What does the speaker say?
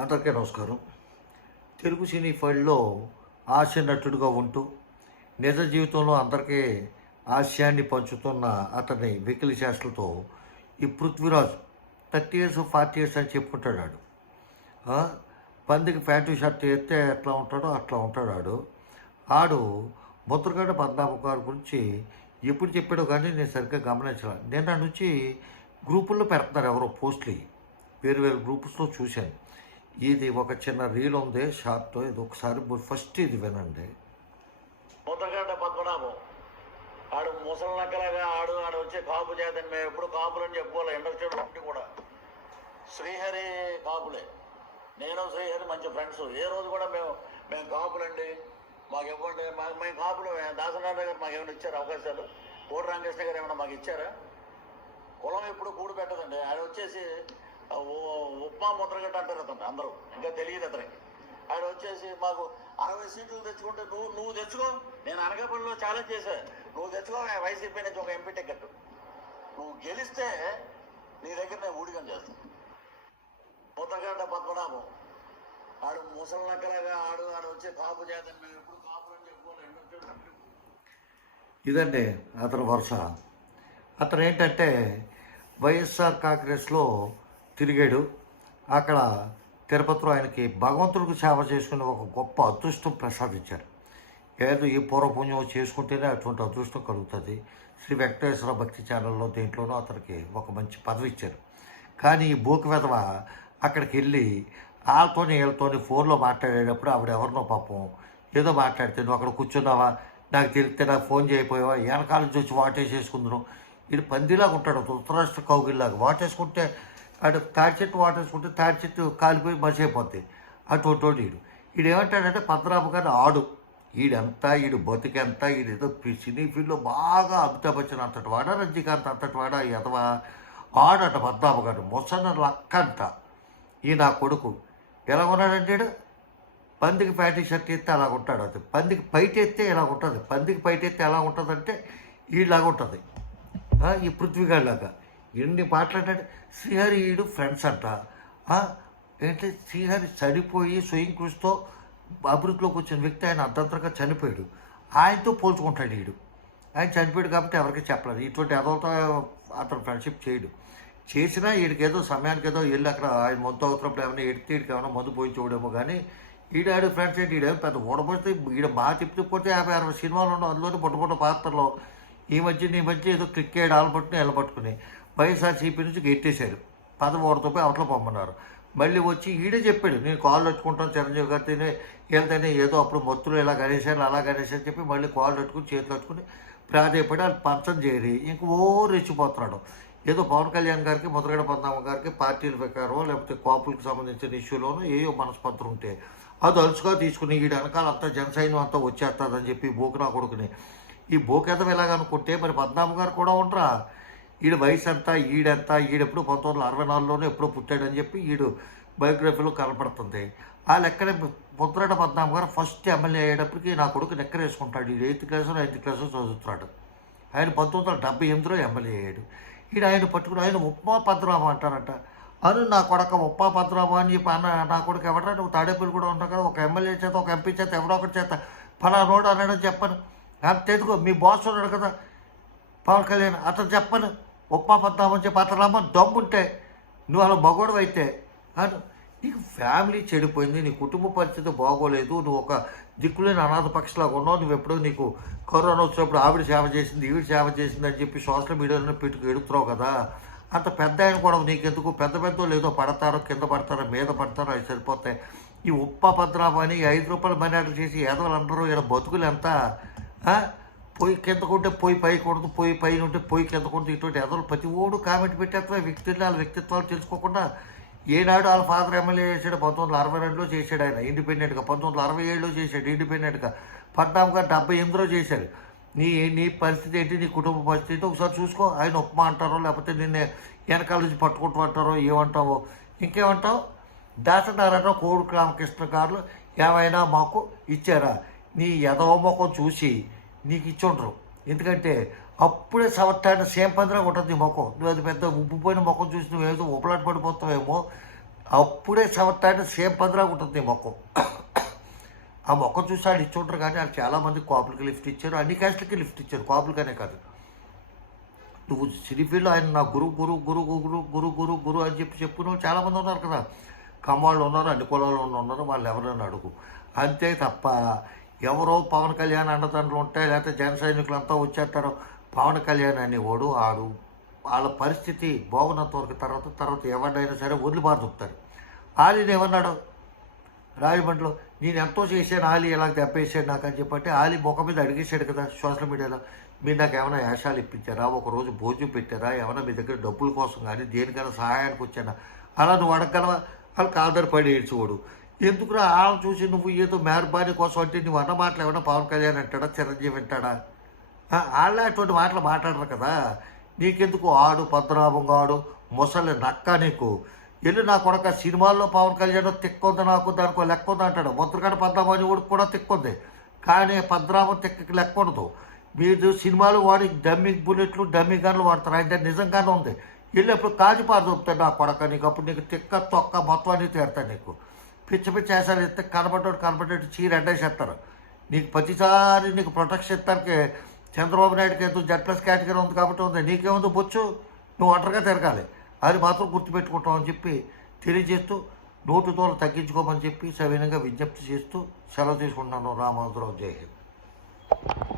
అందరికీ నమస్కారం. తెలుగు సినీ ఫైల్లో హాస్య నటుడుగా ఉంటూ నిజ జీవితంలో అందరికీ హాస్యాన్ని పంచుతున్న అతని వెకిలి చేష్టలతో ఈ Prithviraj thirty years forty years అని చెప్పుకుంటాడు ఆడు. పందికి ప్యాంటు షర్ట్ ఎత్తే ఎట్లా ఉంటాడో అట్లా ఉంటాడు ఆడు ఆడు ముద్రగడ్డ పద్మనాభ గారి గురించి ఎప్పుడు చెప్పాడో కానీ నేను సరిగ్గా గమనించాలి. నిన్న నుంచి గ్రూపుల్లో పెడుతున్నారు ఎవరో పోస్టులు. వేరు వేరు గ్రూప్స్లో చూశాను. ఇది ఒక చిన్న రీల్ ఉంది షార్ట్ ఇది ఒకసారి ఫస్ట్ ఇది వినండి. ముద్రగడ్డ పద్మనాభం. ఆడు ముసలి నక్కలాగా ఆడు ఆడు వచ్చే కాపు చేతని మేము ఎప్పుడు కాపులని చెప్పుకోవాలి ఇండస్ట్రీలో ఉండి కూడా. శ్రీహరి కాపులే. నేను శ్రీహరి మంచి ఫ్రెండ్స్. ఏ రోజు కూడా మేము మేము కాపులండి. మాకు ఇవ్వండి మాకు మేము కాపులు దాసనారాయణ గారు మాకు ఏమైనా ఇచ్చారు అవకాశాలు? కోటి రామకృష్ణ గారు ఏమైనా మాకు ఇచ్చారా? కులం ఎప్పుడు కూడు పెట్టదండి. ఆయన వచ్చేసి ఉప్మా ముద్రగడ్డ అంటారు అతను అందరూ. ఇంకా తెలియదు అతనికి. ఆయన వచ్చేసి మాకు అరవై సీట్లు తెచ్చుకుంటే నువ్వు నువ్వు తెచ్చుకో. నేను అనకాపల్లిలో ఛాలెంజ్ చేశాను నువ్వు తెచ్చుకో వైసీపీ నుంచి ఒక ఎంపీ టికెట్ నువ్వు గెలిస్తే నీ దగ్గర నేను ఊడిగం చేస్తాను ముద్రగడ్డ పద్మనాభం. ఆడు ముసలి నక్కలాగా ఆడు ఆడు వచ్చి కాపు చేద్దాం మేము ఎప్పుడు కాపులని చెప్పుకోవాలి ఇదండి అతని వరుస. అతను ఏంటంటే వైఎస్ఆర్ కాంగ్రెస్లో తిరిగాడు. అక్కడ తిరుపతిలో ఆయనకి భగవంతుడికి సేవ చేసుకునే ఒక గొప్ప అదృష్టం ప్రసాదించారు. ఏదో ఈ పూర్వపుణ్యం చేసుకుంటేనే అటువంటి అదృష్టం కలుగుతుంది. శ్రీ వెంకటేశ్వర భక్తి ఛానల్లో దేంట్లోనూ అతనికి ఒక మంచి పదవి ఇచ్చారు. కానీ ఈ బోకు విధవ అక్కడికి వెళ్ళి వాళ్ళతోని వీళ్ళతోని ఫోన్లో మాట్లాడేటప్పుడు ఆవిడ ఎవరినో పాపం ఏదో మాట్లాడితే నువ్వు అక్కడ కూర్చున్నావా? నాకు తెలిస్తే నాకు ఫోన్ చేయకపోయావా? వెనకాల నుంచి వచ్చి వాటేసేసుకుందరు వీడు పందిలాగా ఉంటాడు ధృతరాష్ట్ర కౌగిల్లాగా. వాటేసుకుంటే అటు తాడి చెట్టు వాటేసుకుంటే తాడి చెట్టు కాలిపోయి మసైపోద్ది అటువంటి ఈడు. ఈడు ఏమంటాడంటే పద్మనాభ గారు ఆడు. ఈడంతా ఈడు బతికెంత ఈడేదో పి- సినీ ఫీల్డ్లో బాగా అమితాబ్ బచ్చన్ అంతటి వాడా రజనీకాంత్ అంతటి వాడా ఎదవా ఆడట పద్మనాభ గారు మొసన్న లక్కంట ఈ నా కొడుకు ఎలా ఉన్నాడంటే పందికి ప్యాంటీ షర్ట్ ఎత్తే అలా ఉంటాడు అది. పందికి పైట ఎత్తే ఇలా ఉంటుంది. పందికి పైట ఎత్తే ఎలా ఉంటుందంటే ఈలాగా ఉంటుంది. ఈ పృథ్వీగాడిలాగా. ఎన్ని మాట్లాడాడు శ్రీహరియుడు ఫ్రెండ్స్ అంట. ఏంటి? శ్రీహరి చనిపోయి స్వయం కృషితో అభివృద్ధిలోకి వచ్చిన వ్యక్తి ఆయన అర్ధంతరంగా చనిపోయాడు. ఆయనతో పోల్చుకుంటాడు వీడు ఆయన చనిపోయాడు కాబట్టి ఎవరికి చెప్పలేదు. ఇటువంటి ఎదలతో అతను ఫ్రెండ్షిప్ చేయడు. చేసినా వీడికి ఏదో సమయానికి ఏదో వెళ్ళి అక్కడ ఆయన మందు అవుతున్నప్పుడు ఏమైనా ఎడితే వీడికి ఏమైనా మందు పోయి కానీ ఈడాడు ఫ్రెండ్స్ ఏంటి? ఈడేమో పెద్ద ఊడపోతే ఈడ బాగా తిప్పి యాభై అరవై సినిమాలు ఉండవు. అందులోనే పొట్ట పొట్ట పాత్రలో. ఈ మధ్య నీ మధ్య ఏదో క్రికెట్ ఆలు పట్టుకుని వెళ్ళబట్టుకుని వైఎస్ఆర్సీపీ నుంచి గెట్టేశారు. పదమూడుతో పోయి అవతల పంపన్నారు మళ్ళీ వచ్చి ఈడే చెప్పాడు నేను కాల్ పెట్టుకుంటాను చిరంజీవి గారితోనే వెళ్తేనే ఏదో అప్పుడు మొత్తులు ఇలా గణేశాను అలా గణేశాను చెప్పి మళ్ళీ కాల్ పెట్టుకుని చేతులు పెట్టుకుని ప్రాధాయపడి వాళ్ళు పంచం చేరి ఇంక ఓ రెచ్చిపోతున్నాడు. ఏదో పవన్ కళ్యాణ్ గారికి ముద్రగడ పద్మనాభ గారికి పార్టీల ప్రకారం లేకపోతే కాపులకు సంబంధించిన ఇష్యూలోనూ ఏయో మనస్పత్రం ఉంటే అది అలుసుగా తీసుకుని ఈ వెనకాల అంతా జనసైన్యం అంతా వచ్చేస్తుందని చెప్పి బోకునా కొడుకుని. ఈ బోకెదం ఎలాగనుకుంటే మరి పద్మనాభ గారు కూడా ఉండరా? ఈడు వయసు ఎంత ఈడెంత ఈడెప్పుడు పంతొమ్మిది వందల అరవై నాలుగులోనే ఎప్పుడో పుట్టాడని చెప్పి ఈడు బయోగ్రఫీలో కనపడుతుంది. ఆ లెక్కనే ముద్రగడ పద్మనాభ గారు ఫస్ట్ ఎమ్మెల్యే అయ్యేటప్పటికి నా కొడుకు లెక్కన వేసుకుంటాడు ఈడు ఎయిత్ క్లాసు నైన్త్ క్లాసు చదువుతున్నాడు. ఆయన పంతొమ్మిది వందల డెబ్బై ఎనిమిదిలో ఎమ్మెల్యే అయ్యాడు. ఈడు ఆయన పట్టుకుని ఆయన ఉప్మా పద్రామ అంటారంట. అను నా కొడక ఉప్మా పద్రామ అని చెప్పి అన్న నా కొడుకు ఎవరా నువ్వు తాడేపల్లి కూడా ఉంటావు కదా ఒక ఎమ్మెల్యే చేత ఒక ఎంపీ చేత ఎవరో ఒకటి చేత. ఫలానోడు అనడం చెప్పను. అంతేందుకో మీ బాస్ ఉన్నాడు కదా పవన్ కళ్యాణ్ అతను చెప్పను. ఉప్మా పద్దామని చెప్పి అతను రమ్మని దమ్ముంటే నువ్వు అలా మగోడు అయితే అను నీకు ఫ్యామిలీ చెడిపోయింది నీ కుటుంబ పరిస్థితి బాగోలేదు నువ్వు ఒక దిక్కులేని అనాథ పక్షిలాగా ఉన్నావు నువ్వు ఎప్పుడో నీకు కరోనా వచ్చినప్పుడు ఆవిడ సేవ చేసింది ఈవిడ సేవ చేసింది అని చెప్పి సోషల్ మీడియాలో పెట్టుకు ఎడుతున్నావు కదా అంత పెద్ద ఆయన కూడా నీకెందుకు? పెద్ద పెద్ద లేదో పడతారో కింద పడతారో మీద పడతారో అవి సరిపోతాయి. ఈ ఉప్ప పద్రామని అని ఐదు రూపాయలు మనీ ఆర్డర్ చేసి ఏదో అంటారు ఇక్కడ బతుకులు ఎంత? పోయి పొయ్యి కింద కొంటే పొయ్యి పై కొడుతూ పొయ్యి పైన ఉంటే పొయ్యి కింద కొడుతూ ఇటువంటి ఎదలు ప్రతి ఓడు కామెంట్ పెట్టేస్తే వ్యక్తులు వాళ్ళ వ్యక్తిత్వాలు తెలుసుకోకుండా ఏనాడు వాళ్ళ ఫాదర్ ఎమ్మెల్యే చేశాడు పంతొమ్మిది వందల అరవై రెండులో చేశాడు ఆయన. ఇండిపెండెంట్గా పంతొమ్మిది వందల అరవై ఏడులో చేశాడు ఇండిపెండెంట్గా పద్నాలుగు గారు డెబ్బై ఎనిమిదిలో చేశాడు. నీ నీ పరిస్థితి ఏంటి నీ కుటుంబ పరిస్థితి ఏంటి? ఒకసారి చూసుకో ఆయన ఉప్మా అంటారో లేకపోతే నిన్నే వెనకాల నుంచి పట్టుకుంటూ అంటారో ఏమంటావో. ఇంకేమంటావు? దాసనారాయణ కోడు రామకృష్ణ గారు ఏమైనా మాకు ఇచ్చారా? నీ ఎదవ ముఖం చూసి నీకు ఇచ్చుండ్రు. ఎందుకంటే అప్పుడే సవత్తాడిన సేమ్ పందిరా ఉంటుంది నీ ముఖం. నువ్వు అది పెద్ద ఉబ్బిపోయిన ముఖం చూసి నువ్వు ఏదో ఉపలాట పడిపోతావేమో. అప్పుడే చవటాన్ని సేమ్ పందిరా ఉంటుంది నీ ఆ మొక్క చూసి ఆడు ఇచ్చుంటారు కానీ వాళ్ళు చాలామంది కాపులకి లిఫ్ట్ ఇచ్చారు. అన్ని క్యాస్ట్లకి లిఫ్ట్ ఇచ్చారు కాపులకనే కాదు. నువ్వు సిరిఫీల్లో ఆయన నా గురు గురు గురు గురు గురు గురు గురు అని చెప్పి చెప్పు నువ్వు చాలామంది ఉన్నారు కదా. కమ్మాళ్ళు ఉన్నారు అన్ని కులాల్లో ఉన్నారు వాళ్ళు ఎవరైనా అడుగు. అంతే తప్ప ఎవరో పవన్ కళ్యాణ్ అండదండలు ఉంటాయి లేకపోతే జన సైనికులంతా వచ్చేస్తారు. పవన్ కళ్యాణ్ అనేవాడు ఆడు వాళ్ళ పరిస్థితి బాగున్నంత వరకు తర్వాత తర్వాత ఎవరినైనా సరే వదిలిపారుతారు ఆలీని ఏమన్నాడు? రాజమండ్రిలో నేను ఎంతో చేశాను ఆలీ ఇలా దెబ్బేసాడు నాకు అని చెప్పంటే ఆలీ ముఖం మీద అడిగేశాడు కదా సోషల్ మీడియాలో. మీరు నాకు ఏమైనా వేషాలు ఇప్పించారా? ఒక రోజు భోజనం పెట్టారా? ఏమైనా మీ దగ్గర డబ్బుల కోసం కానీ దేనికైనా సహాయానికి వచ్చానా? అలా నువ్వు అడగలవా వాళ్ళు కాదరి పడి ఏడ్చుకోడు ఎందుకురా వాళ్ళని చూసి నువ్వు ఏదో మెహర్బానీ కోసం అంటే నువ్వు అన్న మాటలు ఏమైనా పవన్ కళ్యాణ్ అంటాడా చిరంజీవి అంటాడా? ఆ, వాళ్ళ అటువంటి మాటలు మాట్లాడరు కదా. నీకెందుకు ఆడు పద్మనాభం గాడు ముసలి నక్క నీకు? వెళ్ళి నా కొడక సినిమాల్లో పవన్ కళ్యాణ్ తిక్కుంది నాకు దానికో లెక్క ఉంది అంటాడు. ముద్రగడ పద్మనాభం కూడా కూడా తిక్కుంది. కానీ పద్మనాభం తిక్కకి లెక్క ఉండదు. మీరు సినిమాలు వాడి డమ్మి బుల్లెట్లు డమ్మి గన్లు వాడతారు. ఆయన నిజంగానే ఉంది. వెళ్ళి అప్పుడు కాజు పారుతాడు నా కొడక నీకు? అప్పుడు నీకు తిక్క తొక్క మొత్తం అన్ని తీరుతాయి నీకు. పిచ్చి పిచ్చి వేసాలు ఇస్తే కనబడ్డాడు కనబడ్డాడు చీర అడ్డేసేస్తారు నీకు ప్రతిసారి నీకు ప్రొటెక్షన్ ఇస్తానికి చంద్రబాబు నాయుడుకి ఎంతో జడ్ ప్లస్ కేటగిరీ ఉంది కాబట్టి ఉంది. నీకేముంది బొచ్చు? నువ్వు ఒంటరిగా తిరగాలి. అది మాత్రం గుర్తుపెట్టుకుంటావు అని చెప్పి తెలియజేస్తూ నోటు తోలు తగ్గించుకోమని చెప్పి సవినంగా విజ్ఞప్తి చేస్తూ సెలవు తీసుకుంటున్నాను. రామోదరావు జై హింద్.